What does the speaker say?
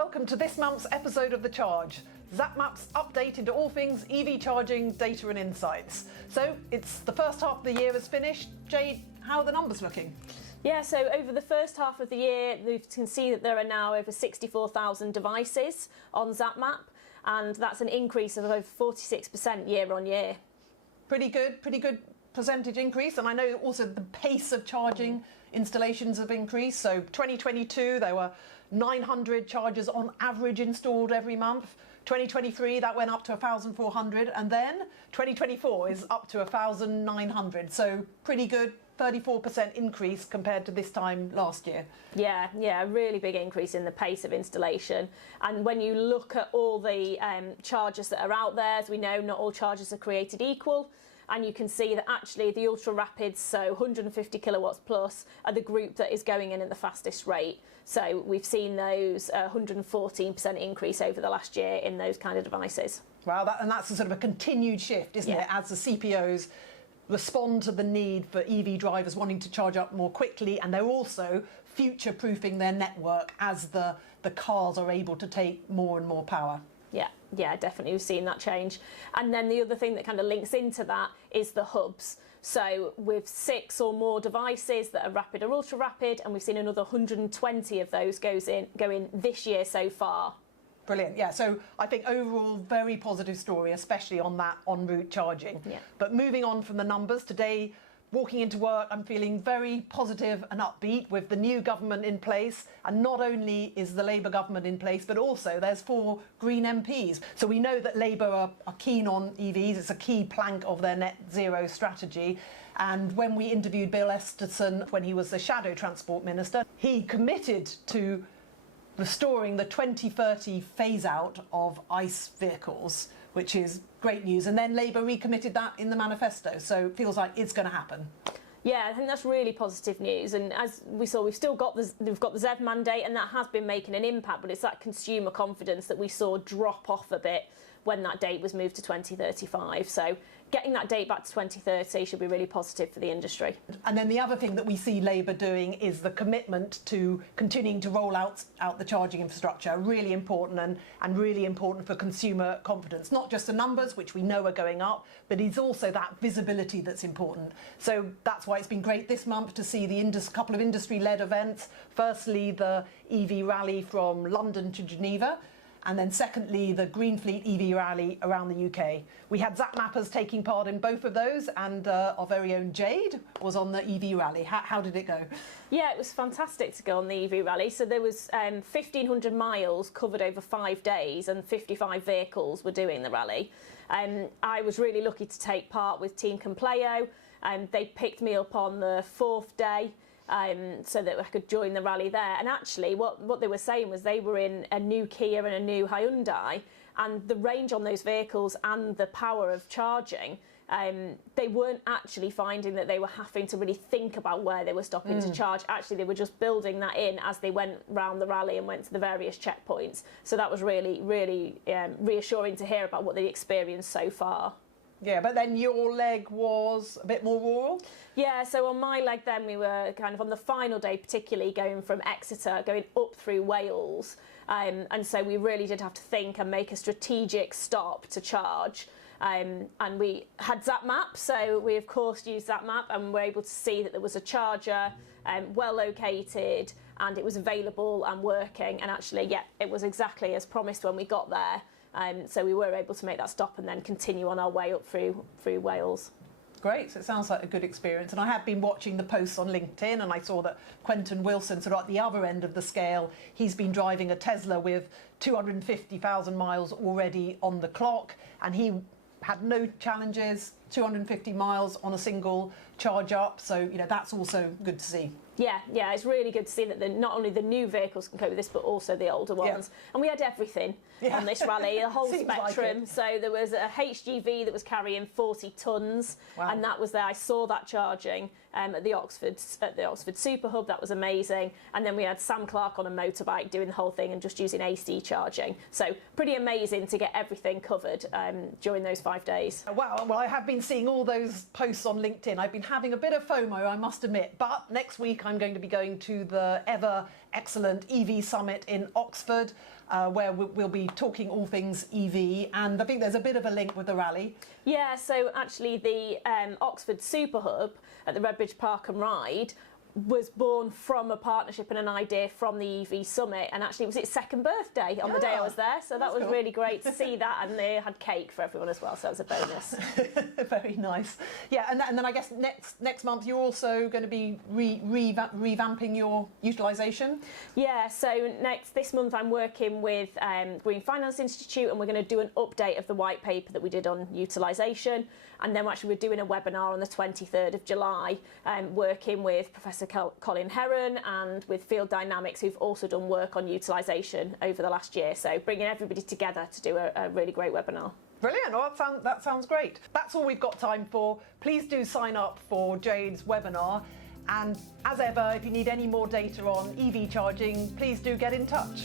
welcome to this month's episode of The Charge, Zapmappers' update into all things EV charging, data and insights. So it's the first half of the year has finished. Jade, how are the numbers looking? Yeah, so over the first half of the year, you can see that there are now over 64,000 devices on Zapmap, and that's an increase of over 46% year on year. Pretty good percentage increase, and I know also the pace of charging installations have increased. So 2022, there were 900 chargers on average installed every month. 2023, that went up to 1,400, and then 2024 is up to 1,900. So pretty good. 34% increase compared to this time last year. Yeah, a really big increase in the pace of installation. And when you look at all the chargers that are out there, as we know, not all chargers are created equal. And you can see that actually the ultra rapids, so 150 kilowatts plus, are the group that is going in at the fastest rate. So we've seen those 114% increase over the last year in those kind of devices. Wow, that's a sort of a continued shift, isn't it? As the CPOs respond to the need for EV drivers wanting to charge up more quickly, and they're also future-proofing their network as the cars are able to take more and more power. Yeah, definitely we've seen that change. And then the other thing that kind of links into that is the hubs. So with 6 or more devices that are rapid or ultra rapid, and we've seen another 120 of those go in this year so far. Brilliant, yeah, so I think overall very positive story, especially on that en route charging. Yeah. But moving on from the numbers, today walking into work I'm feeling very positive and upbeat with the new government in place, and not only is the Labour government in place but also there's 4 Green MPs. So we know that Labour are keen on EVs, it's a key plank of their net zero strategy. And when we interviewed Bill Esterson when he was the Shadow Transport Minister, he committed to restoring the 2030 phase out of ICE vehicles, which is great news. And then Labour recommitted that in the manifesto, so it feels like it's going to happen. Yeah, I think that's really positive news. And as we saw, we've got the ZEV mandate, and that has been making an impact, but it's that consumer confidence that we saw drop off a bit when that date was moved to 2035. So getting that date back to 2030 should be really positive for the industry. And then the other thing that we see Labour doing is the commitment to continuing to roll out the charging infrastructure. Really important and really important for consumer confidence. Not just the numbers, which we know are going up, but it's also that visibility that's important. So that's why it's been great this month to see the couple of industry-led events. Firstly, the EV Rally from London to Geneva, and then secondly, the Green Fleet EV Rally around the UK. We had Zapmappers taking part in both of those, and our very own Jade was on the EV Rally. How did it go? Yeah, it was fantastic to go on the EV Rally. So there was 1,500 miles covered over 5 days, and 55 vehicles were doing the rally. I was really lucky to take part with Team Compleo. They picked me up on the 4th day. So that I could join the rally there. And actually what they were saying was they were in a new Kia and a new Hyundai, and the range on those vehicles and the power of charging, they weren't actually finding that they were having to really think about where they were stopping to charge. Actually, they were just building that in as they went round the rally and went to the various checkpoints. So that was really reassuring to hear about what they experienced so far. Yeah, but then your leg was a bit more rural? Yeah, so on my leg then we were kind of on the final day particularly going from Exeter, going up through Wales. And so we really did have to think and make a strategic stop to charge. And we had Zapmap, so we of course used Zapmap and were able to see that there was a charger well located and it was available and working. And actually, yeah, it was exactly as promised when we got there. So we were able to make that stop and then continue on our way up through Wales. Great, so it sounds like a good experience. And I have been watching the posts on LinkedIn, and I saw that Quentin Wilson, sort of at the other end of the scale, he's been driving a Tesla with 250,000 miles already on the clock, and he had no challenges, 250 miles on a single charge up. So, you know, that's also good to see. Yeah, it's really good to see that not only the new vehicles can cope with this, but also the older ones. Yeah. And we had everything on this rally, a whole spectrum. Like so there was a HGV that was carrying 40 tonnes, and that was there. I saw that charging at the Oxford Super Hub. That was amazing. And then we had Sam Clark on a motorbike doing the whole thing and just using AC charging. So pretty amazing to get everything covered during those 5 days. Wow, well, I have been seeing all those posts on LinkedIn. I've been having a bit of FOMO, I must admit, but next week I'm going to be going to the ever excellent EV Summit in Oxford, where we'll be talking all things EV, and I think there's a bit of a link with the rally. Yeah, so actually the Oxford Super Hub at the Redbridge Park and Ride was born from a partnership and an idea from the EV Summit, and actually it was its second birthday on the day I was there, so that was cool. Really great to see that, and they had cake for everyone as well, so that was a bonus. Very nice. Yeah, and then I guess next month you're also going to be revamping your utilisation. Yeah, so this month I'm working with Green Finance Institute, and we're going to do an update of the white paper that we did on utilisation, and then actually we're doing a webinar on the 23rd of July, working with Professor Colin Heron and with Field Dynamics, who've also done work on utilisation over the last year. So bringing everybody together to do a really great webinar. Brilliant. Well, that sounds great. That's all we've got time for. Please do sign up for Jade's webinar. And as ever, if you need any more data on EV charging, please do get in touch.